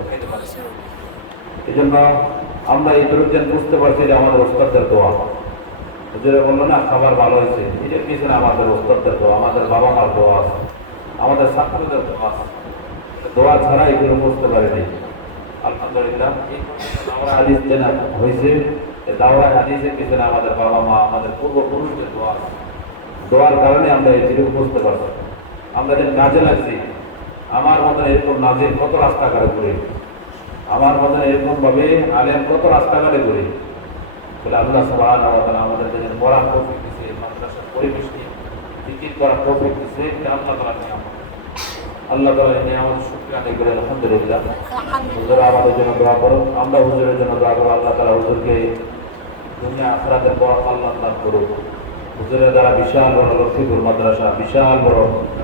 উঠাইতে এই জন্য আমরা এই বুঝতে পারছি যে আমাদের দোয়া। না খাবার ভালো হয়েছে। এটার পিছনে আমাদের দোয়া, আমাদের বাবা মার দোয়া আছে, আমাদের ছাত্রদের দোয়া আছে। দোয়া ছাড়া এগুলো বুঝতে পারিনি আলহামদুলিল্লাহ হয়েছে দাওয়া হাদিসের পিছনে আমাদের বাবা মা আমাদের পূর্বপুরুষদের দোয়া আছে। দোয়ার কারণে আমরা এই জিনিস বুঝতে পারছি। আমরা যে কাজে লাগছি আমার মতন এরকম নাজির কত রাস্তাঘাটে ঘুরে। আমার মতন এরকম ভাবে আলেম কত রাস্তাঘাটে ঘুরে। বলে আল্লাহ সবাই আমাদের যে পড়ার প্রফিক দিচ্ছে মাদ্রাসার পরিবেশ নিয়ে জিকির করার দিচ্ছে আল্লাহ তালা নিয়ে আল্লাহ তালা নিয়ে আমাদের শুক্রিয়া আদায় করে, আলহামদুলিল্লাহ। হুজুর আমাদের জন্য দোয়া করো আমরা হুজুরের জন্য দোয়া করো আল্লাহ তালা হুজুরকে দুনিয়া আখরাতের বড় কল্যাণ দান করুক। হুজুরের দ্বারা বিশাল বড় লক্ষ্মীপুর মাদ্রাসা, বিশাল বড়। আল্লাহ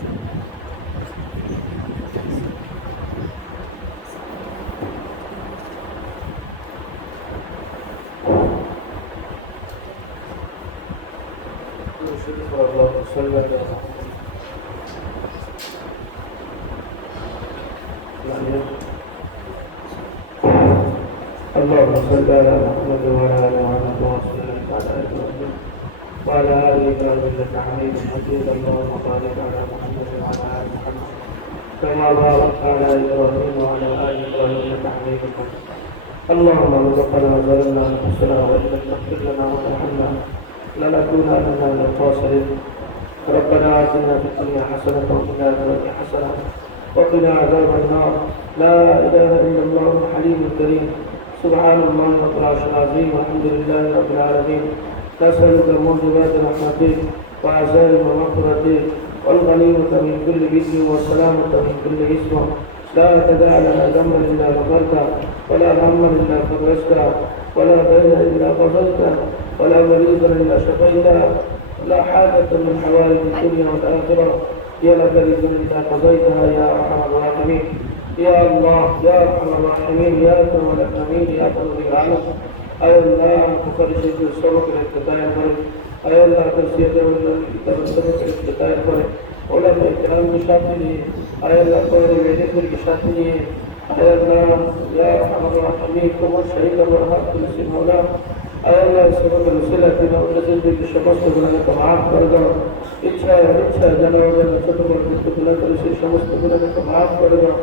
اللهم صل على محمد وعلى آل محمد صليت على إبراهيم وعلى آل إبراهيم إنك حميد مجيد. اللهم بارك على محمد وعلى آل محمد كما باركت على إبراهيم وعلى آل إبراهيم إنك حميد مجيد. اللهم ارزقنا ظلمنا انفسنا وان لم تغفر لنا وترحمنا لنكونن من الخاسرين ربنا آتنا في الدنيا حسنة وفي الآخرة حسنة وقنا عذاب النار. لا إله إلا الله الحليم الكريم. سبحان الله رب العرش العظيم والحمد لله رب العالمين. نسألك موجبات رحمتك وعزائم مغفرتك والغنيمة من كل إثم والسلامة من كل إثم لا تدع لنا ذنبا إلا غفرته ولا هما إلا فرجته ولا دينا إلا قضيته ولا مريض إلا شفيته لا حاجة من حوائج الدنيا والآخرة. هي لك إذا قضيتها يا أرحم الراحمين. يا الله يا أرحم الراحمين يا أكرم الأكرمين يا قلبي العالم أي الله تفرج الصبر الابتداء पर أي الله تسير تبسمك الابتداء पर أولا إكرام की शादी नहीं أي الله तेरे मेरे फिर की أي الله يا أرحم الراحمين. كما شهد الله في المولى. আল্লাহ সকল মুসিলাকে অন্যদের সমস্ত গুণাকে মাফ করে দাও ইচ্ছা অনিচ্ছা যেন ওদের ছোট বড় মৃত্যু গুণা করে সেই সমস্ত গুণাকে মাফ করে দাও।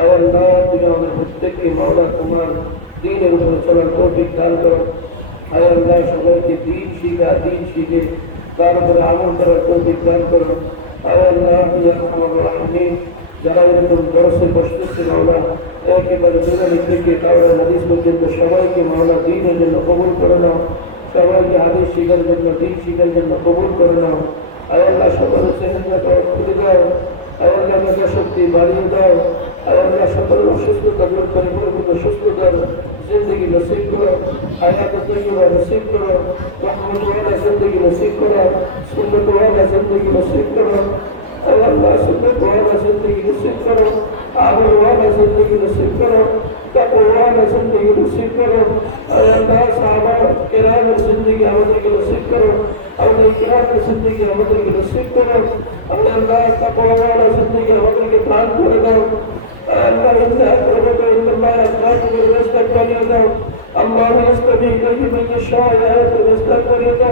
আল্লাহ তুমি আমাদের প্রত্যেককে মাওলা তোমার দিনের উপরে চলার কৌফিক দান করো। আল্লাহ সবাইকে দিন শিখা, দিন শিখে তার উপরে আমল যারা একেবারে দুরানি থেকে কাউরা হাদিস পর্যন্ত সবাইকে মাওলা দিনের জন্য কবুল করে নাও সবাইকে হাদিস শিখার জন্য দিন শিখার জন্য কবুল করে নাও আয় আল্লাহ সকল চেহারা খুলে দাও আয় আল্লাহ মেধা শক্তি বাড়িয়ে দাও আয় আল্লাহ সকল অসুস্থতা দূর করে পরিপূর্ণ সুস্থতার জিন্দগি নসিব করো হায়াত তৈবা নসিব করো রহমতওয়ালা জিন্দগি নসিব করো সুন্নতওয়ালা জিন্দগি নসিব করো আয় আল্লাহ সুন্নতওয়ালা জিন্দগি নসিব করো আমলওয়ালা জিন্দগি নসিব করো ಪ್ರಯಾಣ ವಸಂತಿಗೆ ಸಿಕ್ಕರು ಅವರಂತಹ ಸಾಮಾನು ಕಿರಾಯ ವಸಂತಿಗೆ ಅವಧಿಗಳು ಸಿಕ್ಕರು ಅವರ ಕಿರಾಯ ವಸಂತಿಗೆ ಅವಧಿಗಳು ಸಿಕ್ಕರು ಅವರೆಲ್ಲ ತಪವಾಡ ವಸಂತಿಗೆ ಅವರಿಗೆ ಪ್ರಾರ್ಥನೆಗಳು ಅವರಿಂದ ಪ್ರಭುಗಳಿಂದ ಪ್ರಾರ್ಥನೆ ವ್ಯವಸ್ಥೆ ಕರೆಯೋದು ಅಮ್ಮ ವ್ಯವಸ್ಥೆ ಈಗ ನಿಮಗೆ ಶಾಲೆ ವ್ಯವಸ್ಥೆ ಕರೆಯೋದು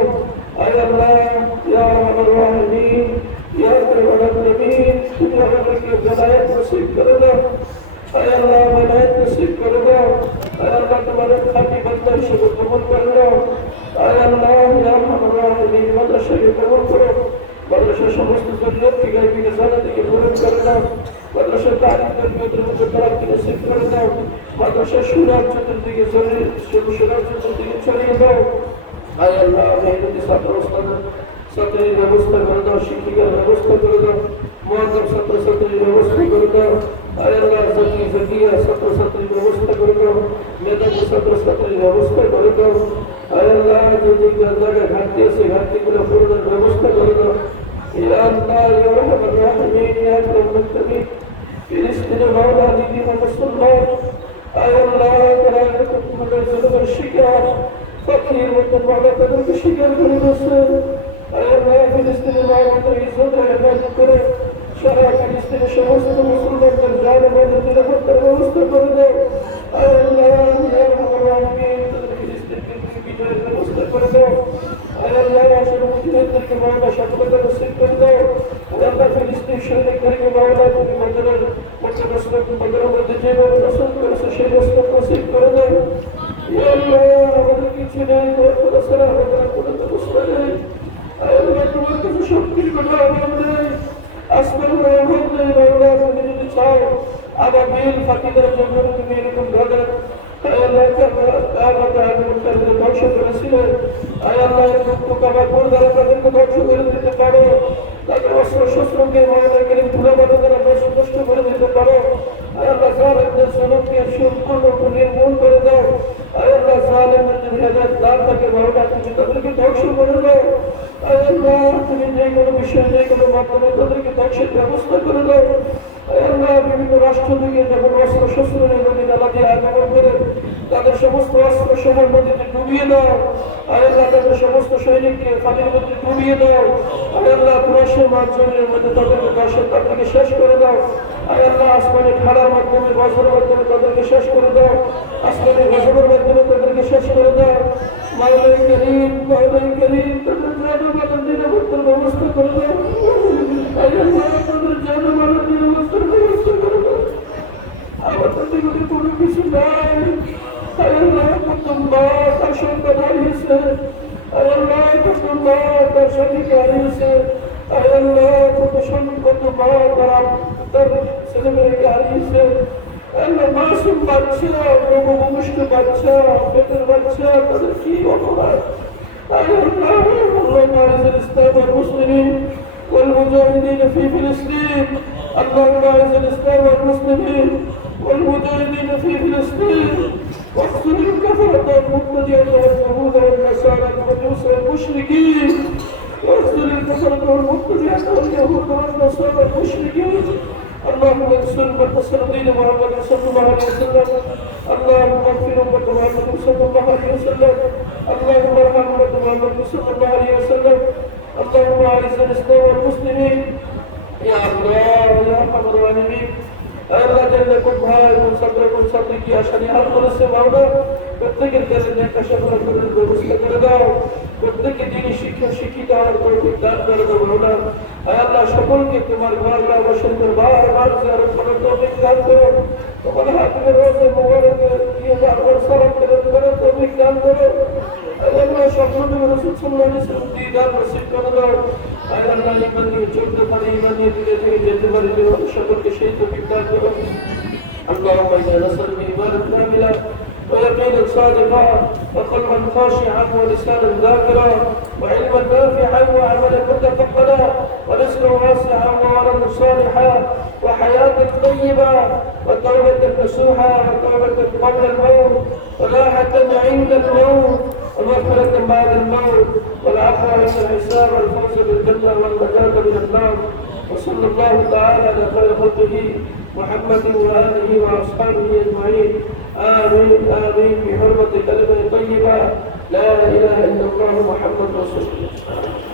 সমস্ত জরুরত থেকে গাইবি জানা থেকে পূরণ করে দাও মাদ্রাসা তারিখ তরবিয়তের মধ্যে তারাকে নসিব করে দাও মাদ্রাসা সুরার চতুর্দিকে জরুরি সুরার চতুর্দিকে ছড়িয়ে দাও। আয় আল্লাহ মেহনতি ছাত্র ছাত্রীর ব্যবস্থা করে দাও ছাত্র ছাত্রীর ব্যবস্থা করে মেধাবী ছাত্র ব্যবস্থা করে দাও। Filistin'e hala dinine Müslümanlar, ay Allah'a kararlı toplumları zulümün şikar, fakir mutluluklarda kadın şikar görülmesi, ay Allah'a Filistin'in varlıkta izzet ve efendim kırık, şahar Filistin'i şahısını Müslümanlar zalim edildiğine kurtarmamız তোমার কাছে শক্তির কোনো অভাব নেই। আসমান অভাব নেই মাওলা তুমি যদি চাও আবার বিল ফাঁকিদের জন্য তুমি এরকম ধরনের ধ্বংস করেছিলেন আল্লাহ পর দ্বারা তাদেরকে করে দিতে পারো, তাদের অস্ত্র শস্ত্রকে মাওলা গেলে ধুলো বাধা দ্বারা নষ্ট নষ্ট করে দিতে সম্পূর্ণ নির্মূল করে দাও থাকে মাওলা তুমি তাদেরকে করে দাও করে তাদের সমস্ত অস্ত্র সবার নদীতে ডুবিয়ে দাও আল্লাহ তাদের সমস্ত সৈনিককে ডুবিয়ে দাও আল্লাহ পুরুষের মাধ্যমের মধ্যে তাদেরকে দর্শক শেষ করে দাও। আল্লাহ আসমানে ঠাড়ার মাধ্যমে বছরের মাধ্যমে তাদেরকে শেষ করে দাও। আসমানে বছরের মাধ্যমে তাদেরকে শেষ করে দাও মাওলাই করিম মাওলাই করিম তাদের জানমালের নিরাপত্তার ব্যবস্থা করে দাও তাদের জানমালের নিরাপত্তার ব্যবস্থা করে দাও আমাদের জীবনে কোনো কিছু নাই। আল্লাহ কত মা তার সন্তান হারিয়েছে আল্লাহ কত মা তার স্বামীকে হারিয়েছে আল্লাহ কত স্বামী কত মা তার তার হারিয়েছে। আল্লাহ মাসুম বাচ্চা নবভূমিষ্ঠ বাচ্চা পেটের বাচ্চা তাদের কি অপরাধ আল্লাহ اللهم اعز الاسلام والمسلمين والمجاهدين في فلسطين اللهم اعز الاسلام والمسلمين والمجاهدين في فلسطين واقتل الكفرة والمبتدئة واليهود والنصارى والمجوس والمشركين واقتل الكفرة والمبتدئة واليهود والنصارى والمشركين اللهم انصر من نصر دين محمد صلى الله عليه وسلم اللهم اغفر امة محمد صلى الله عليه وسلم اللهم ارحم امة محمد صلى الله عليه وسلم اللهم اعز الاسلام والمسلمين يا الله يا ارحم الراحمين আল্লাহ জানলে কোন ভাই কোন ছাত্র কোন ছাত্রী কি আশা নিয়ে হাত করেছে মাওলা প্রত্যেকের কাছে নেতা সফল করার ব্যবস্থা করে দাও প্রত্যেকে যিনি শিক্ষক শিক্ষিত হওয়ার তৌফিক দান করে দাও মাওলা আয় আল্লাহ সকলকে তোমার ঘর অবসর করে বারবার জিয়ারত করার তৌফিক দান করো তোমার হাতের রোজে মোবারকে দিয়ে বারবার সালাম করে করার তৌফিক দান করো আয় আল্লাহ সকল রসুল সাল্লাল্লাহু আলাইহি ওয়াসাল্লাম দিদার নসিব করে দাও আয় আল্লাহ ইমান নিয়ে চলতে পারি ইমান নিয়ে দিলে থেকে যেতে পারি যেভাবে সকলকে সেই তৌফিক দান করো اللهم انا نسالك ايمانا كاملا ويقينا صادقا وقلبا خاشعا ولسانا ذاكرا وعلما نافعا وعملا متقبلا ورزقا واسعا وولدا صالحا وحياة طيبة وتوبة نصوحا وتوبة قبل الموت وراحة عند الموت ومغفرة بعد الموت والعفو عند الحساب والفوز بالجنة والنجاة من النار وصلى الله تعالى على خير خلقه محمد وآله وأصحابه أجمعين. آمين آمين. بحرمة كلمة طيبة لا إله إلا الله محمد رسول الله.